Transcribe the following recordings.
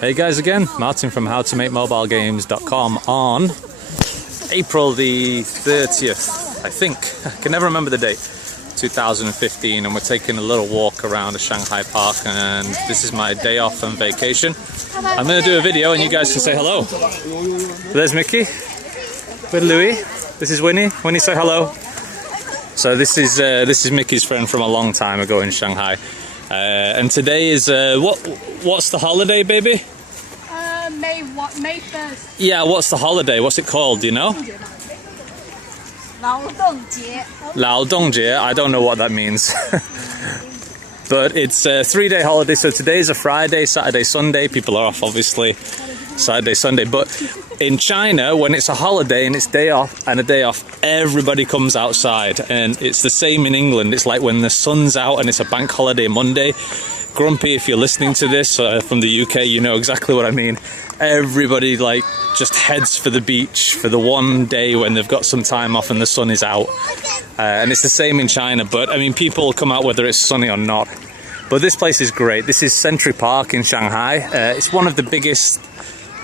Hey guys again, Martin from howtomakemobilegames.com on April the 30th, I think. I can never remember the date, 2015, and we're taking a little walk around the Shanghai park, and this is my day off on vacation. I'm going to do a video and you guys can say hello. So there's Mickey with Louis. This is Winnie. Winnie, say hello. So this is Mickey's friend from a long time ago in Shanghai. And today is what's the holiday, baby? May 1st. Yeah, what's the holiday? What's it called? Do you know? 劳动节. I don't know what that means. But it's a 3-day holiday, so today's a Friday, Saturday, Sunday. People are off, obviously, Saturday, Sunday. But in China, when it's a holiday and it's day off and a day off, everybody comes outside. And it's the same in England. It's like when the sun's out and it's a bank holiday Monday. Grumpy, if you're listening to this from the UK, you know exactly what I mean. Everybody just heads for the beach for the one day when they've got some time off and the sun is out. And it's the same in China, but I mean, people come out whether it's sunny or not. But this place is great. This is Century Park in Shanghai. It's one of the biggest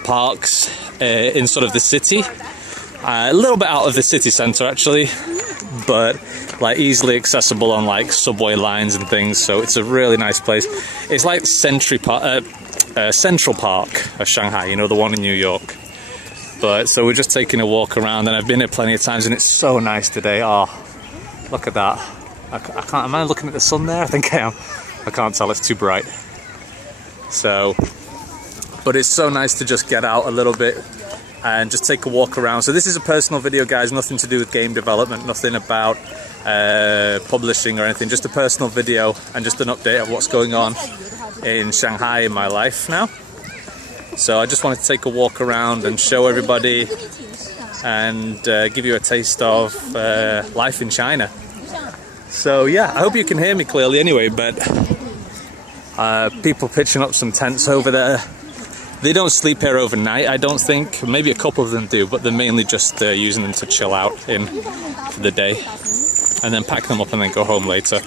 parks in sort of the city. A little bit out of the city centre actually, but easily accessible on subway lines and things. So it's a really nice place. It's like Central Park of Shanghai, you know, the one in New York. But so we're just taking a walk around, and I've been here plenty of times, and it's so nice today. Oh, look at that. I can't. Am I looking at the sun there? I think I am. I can't tell. It's too bright. So, but it's so nice to just get out a little bit and just take a walk around. So this is a personal video, guys. Nothing to do with game development. Nothing about publishing or anything. Just a personal video and just an update of what's going on in Shanghai in my life now. So I just wanted to take a walk around and show everybody and give you a taste of life in China. So yeah, I hope you can hear me clearly anyway, but people pitching up some tents over there. They don't sleep here overnight, I don't think. Maybe a couple of them do, but they're mainly just using them to chill out in for the day and then pack them up and then go home later.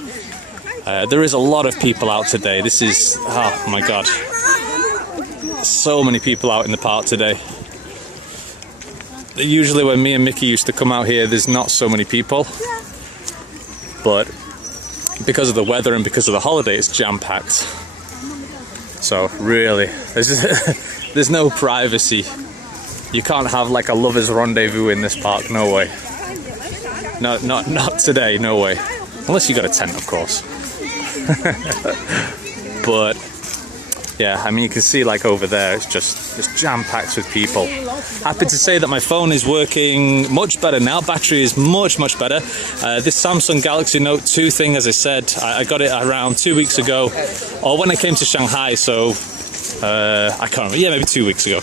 There is a lot of people out today. This is, oh my god, so many people out in the park today. Usually when me and Mickey used to come out here, there's not so many people, but because of the weather and because of the holiday, it's jam-packed. So really, there's no privacy. You can't have a lover's rendezvous in this park, no way. Not today, no way. Unless you got a tent, of course. But yeah, I mean, you can see over there, it's just jam-packed with people. Happy to say that my phone is working much better now. Battery is much better. This Samsung Galaxy Note 2 thing, as I said, I got it around 2 weeks ago, or when I came to Shanghai, so I can't remember, yeah, maybe 2 weeks ago.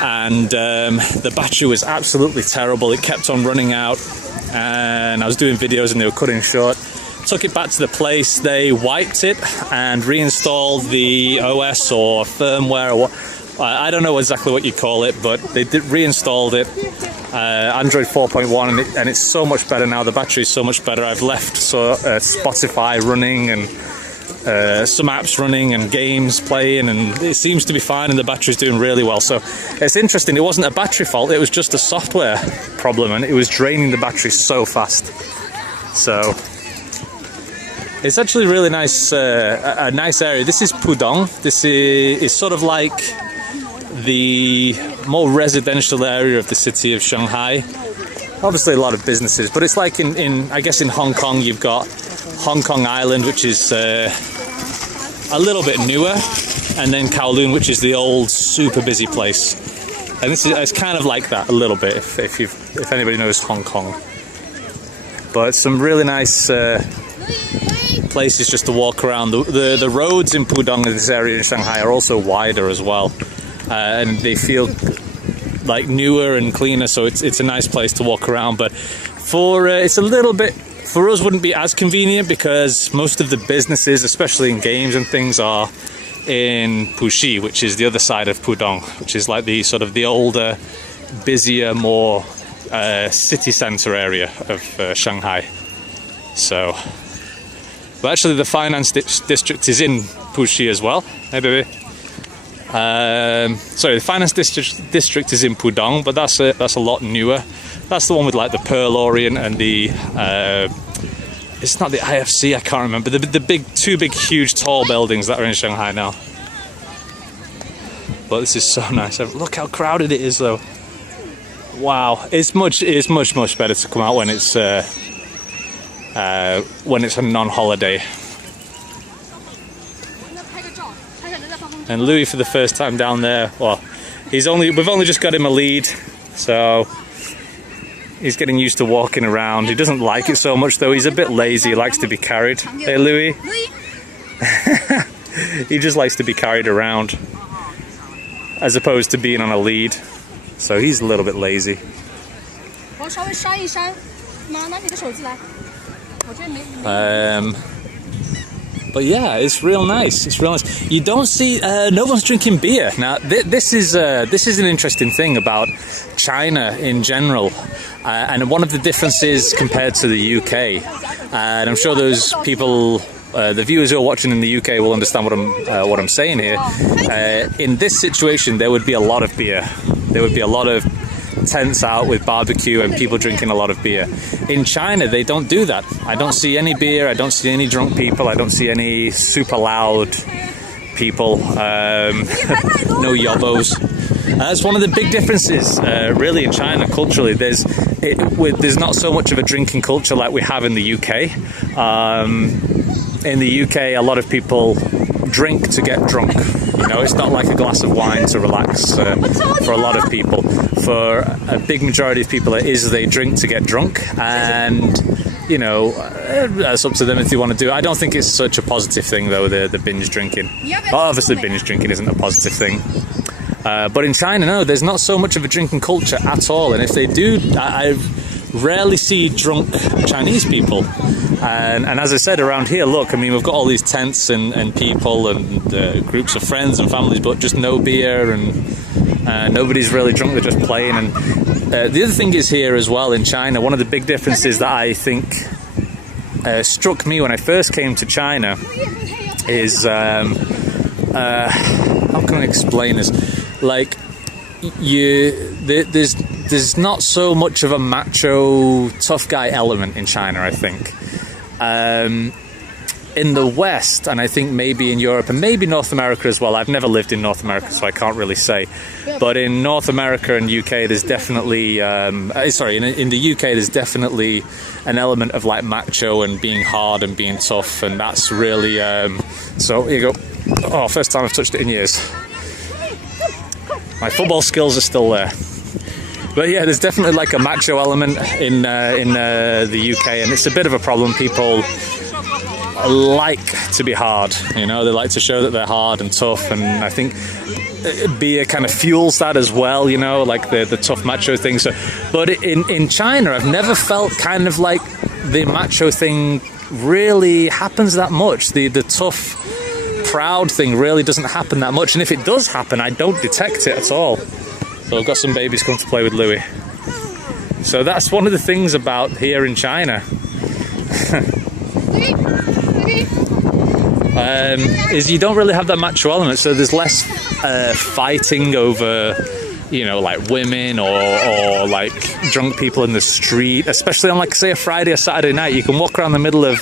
And the battery was absolutely terrible. It kept on running out, and I was doing videos and they were cutting short. Took it back to the place, they wiped it and reinstalled the OS or firmware or what, I don't know exactly what you call it, but they reinstalled it, Android 4.1, and it's so much better now. The battery is so much better. I've left Spotify running and some apps running and games playing, and it seems to be fine, and the battery's doing really well. So it's interesting, it wasn't a battery fault, it was just a software problem, and it was draining the battery so fast. So it's actually really nice, a nice area. This is Pudong. This is sort of like the more residential area of the city of Shanghai. Obviously a lot of businesses, but it's like I guess in Hong Kong, you've got Hong Kong Island, which is a little bit newer, and then Kowloon, which is the old super busy place. And it's kind of like that a little bit, if anybody knows Hong Kong. But some really nice places just to walk around. The roads in Pudong, in this area in Shanghai, are also wider as well, and they feel newer and cleaner, so it's a nice place to walk around. But it's a little bit, for us, wouldn't be as convenient because most of the businesses, especially in games and things, are in Puxi, which is the other side of Pudong, which is the sort of the older, busier, more city center area of Shanghai. So But actually the finance district is in Puxi as well. Hey baby. Sorry, the finance district is in Pudong, but that's a lot newer. That's the one with like the Pearl Orient and the it's not the IFC, I can't remember. The two big huge tall buildings that are in Shanghai now. But this is so nice. Look how crowded it is though. Wow, it's much better to come out when it's a non-holiday. And Louis for the first time down there. Well, we've only just got him a lead, so he's getting used to walking around. He doesn't like it so much though. He's a bit lazy. He likes to be carried. Hey Louis. He just likes to be carried around as opposed to being on a lead. So he's a little bit lazy. But yeah, it's real nice. It's real nice. You don't see no one's drinking beer now. This is an interesting thing about China in general, and one of the differences compared to the UK. And I'm sure those people, the viewers who are watching in the UK, will understand what I'm saying here. In this situation, there would be a lot of beer. There would be a lot of tents out with barbecue and people drinking a lot of beer. In China, they don't do that. I don't see any beer. I don't see any drunk people. I don't see any super loud people. No yobbos. That's one of the big differences, really, in China culturally. There's not so much of a drinking culture like we have in the UK. In the UK, a lot of people drink to get drunk. You know, it's not like a glass of wine to relax for a lot of people. For a big majority of people, it is they drink to get drunk, and you know, it's up to them if they want to do it. I don't think it's such a positive thing though, the binge drinking. Obviously binge drinking isn't a positive thing. But in China, no, there's not so much of a drinking culture at all, and if they do, I rarely see drunk Chinese people. And as I said, around here, look, I mean, we've got all these tents and people and groups of friends and families, but just no beer, and nobody's really drunk, they're just playing. And the other thing is here as well in China, one of the big differences that I think struck me when I first came to China is, how can I explain this? Like, there's not so much of a macho tough guy element in China, I think. In the West, and I think maybe in Europe and maybe North America as well. I've never lived in North America, so I can't really say. But in North America and UK, there's definitely in the UK, there's definitely an element of like macho and being hard and being tough, and that's really so here you go. Oh, first time I've touched it in years. My football skills are still there. But yeah, there's definitely like a macho element in the UK, and it's a bit of a problem. People like to be hard, you know, they like to show that they're hard and tough, and I think beer kind of fuels that as well, you know, like the tough macho thing. So, but in China, I've never felt kind of like the macho thing really happens that much. The tough, proud thing really doesn't happen that much, and if it does happen, I don't detect it at all. So I've got some babies come to play with Louis. So that's one of the things about here in China. Is you don't really have that macho element, so there's less fighting over, you know, like women or like drunk people in the street, especially on like say a Friday or Saturday night. You can walk around the middle of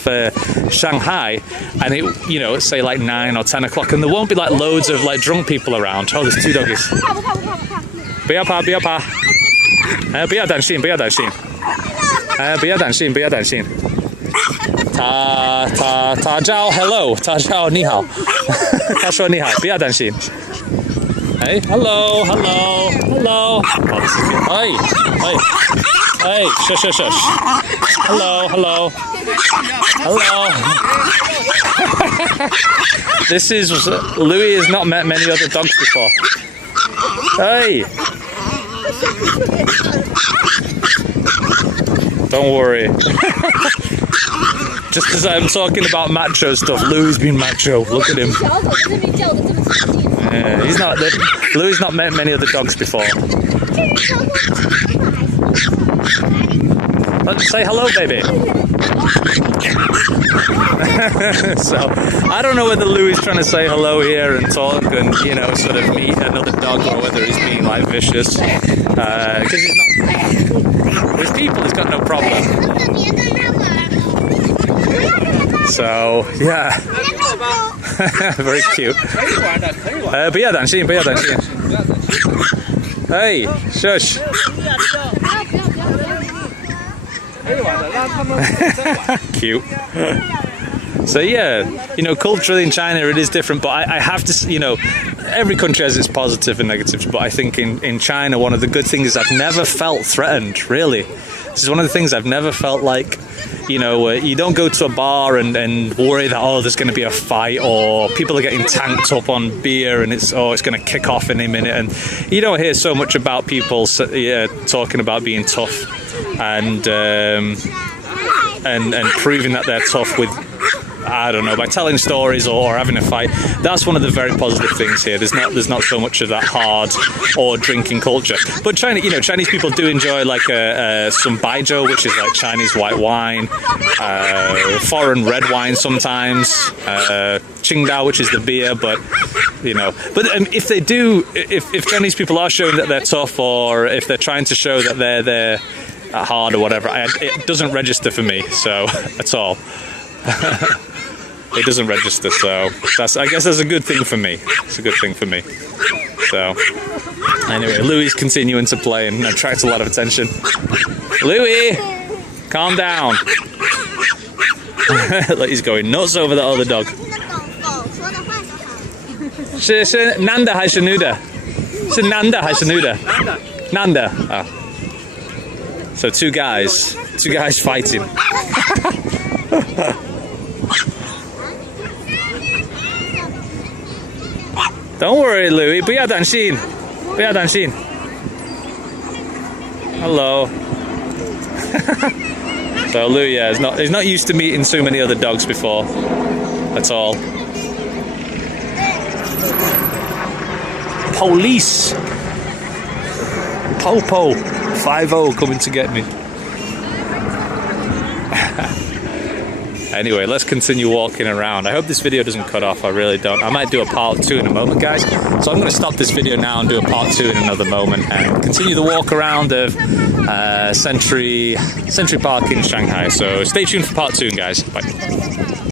Shanghai and it, you know, say like 9 or 10 o'clock, and there won't be like loads of like drunk people around. Oh, there's 2 doggies. 不要怕，不要怕，不要担心，不要担心，不要担心，不要担心。他叫 hello， 他叫你好，他说你好，不要担心。哎 ，hello， hello， hello， 哦，这是哎，shush， hello。Hello. This is Louis has not met many other dogs before. Hey. Don't worry. Just as I'm talking about macho stuff, Louis been macho. Look at him. Louis not met many other dogs before. Say hello, baby. So I don't know whether Louis is trying to say hello here and talk and, you know, sort of meet another dog, or whether he's being like vicious. Because he's not. With people, he's got no problem. So yeah, very cute. 不要担心，不要担心。Hey, shush. Cute. So yeah, you know, culturally in China it is different, but I have to, you know, every country has its positive and negatives, but I think in China one of the good things is I've never felt threatened, really. This is one of the things I've never felt like, you know, you don't go to a bar and worry that, oh, there's going to be a fight, or people are getting tanked up on beer and it's going to kick off in a minute. And you don't hear so much about people talking about being tough and proving that they're tough with, I don't know, by telling stories or having a fight. That's one of the very positive things here. There's not so much of that hard or drinking culture. But China, you know, Chinese people do enjoy like some baijiu, which is like Chinese white wine, foreign red wine sometimes, Qingdao, which is the beer. But you know, if they do, if Chinese people are showing that they're tough, or if they're trying to show that they're hard or whatever, it doesn't register for me. So at all. It doesn't register, so I guess that's a good thing for me. It's a good thing for me. So anyway, Louis continuing to play and attracts a lot of attention. Louis, calm down. Like he's going nuts over that other dog. 是男的还是女的？是男的还是女的？男的。Ah. So two guys fighting. Don't worry, Louis. 不要担心，不要担心。Hello. So Louis, yeah, he's not used to meeting so many other dogs before, at all. Police. Popo, 5-0 coming to get me. Anyway, let's continue walking around. I hope this video doesn't cut off. I really don't. I might do a part 2 in a moment, guys. So I'm going to stop this video now and do a part 2 in another moment and continue the walk around of Century Park in Shanghai. So stay tuned for part 2, guys. Bye.